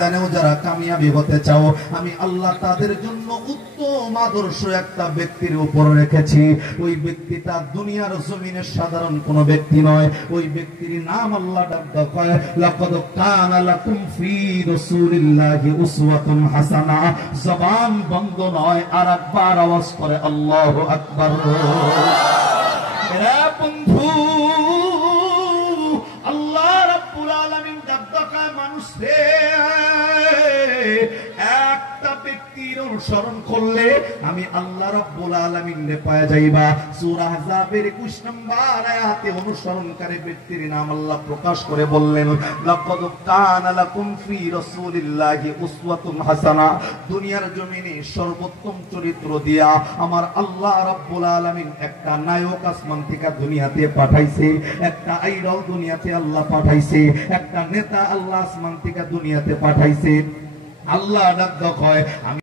ময়দানেও যারা কামিয়াবি হতে চাও, আমি আল্লাহ তাদের জন্য উত্তম আদর্শ একটা ব্যক্তির উপর রেখেছি। ওই ব্যক্তিটা দুনিয়ার জমিনে সাধারণ কোন ব্যক্তি নয়। ওই ব্যক্তির নাম আল্লাহ ডাক কয়, লাকাদ কানা লাকুম ফি রাসূলিল্লাহি উসওয়াতুন হাসানা। জবান বন্ধ নয়, আরেকবার আওয়াজ করে আল্লাহু আকবার। এরা বন্ধু, আল্লাহ রাব্বুল আলামিন ডাক দেয় মানুষে, একটা ব্যক্তির অনুসরণ করলে আমি আল্লাহ রাব্বুল আলামিনকে পাওয়া যাইবা। সূরা আহজাবের 21 নম্বর আয়াতে অনুসরণকারী ব্যক্তির নাম আল্লাহ প্রকাশ করে বললেন, লাকাদ কানা লাকুম ফি রাসূলিল্লাহি উসওয়াতুন হাসানা। দুনিয়ার জমিনে সর্বোত্তম চরিত্র দিয়া আমার আল্লাহ রাব্বুল আলামিন একটা নায়ক আসমান থেকে দুনিয়াতে পাঠাইছে, একটা আইডল দুনিয়াতে আল্লাহ পাঠাইছে, একটা নেতা আল্লাহ আসমান থেকে দুনিয়াতে পাঠাইছে। আল্লাহ ডাক কয়, আমি